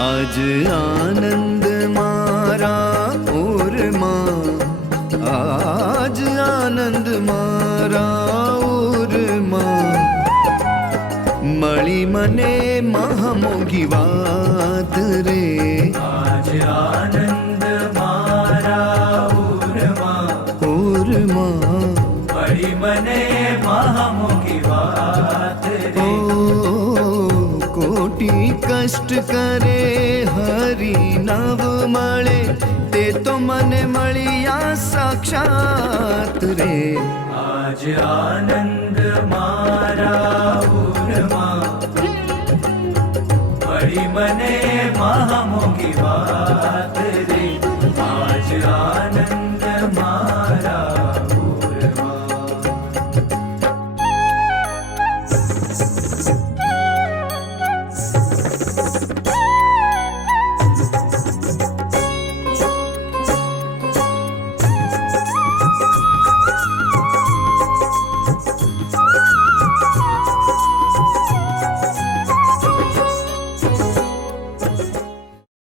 आज आनंद मारा उर्मा, आज आनंद मारा उर्मा, मળી મને મહામોઘી વાત રે. આજ આનંદ મારા ઉરમાં, મળી મને મહામોઘી વાત રે. કોટી કષ્ટ કરે હરી નવ મળે, તે તો મને મળ્યા સાક્ષાત રે. આજ આનંદ મારા ઉરમાં, મળી મને મહામોઘી વાત રે.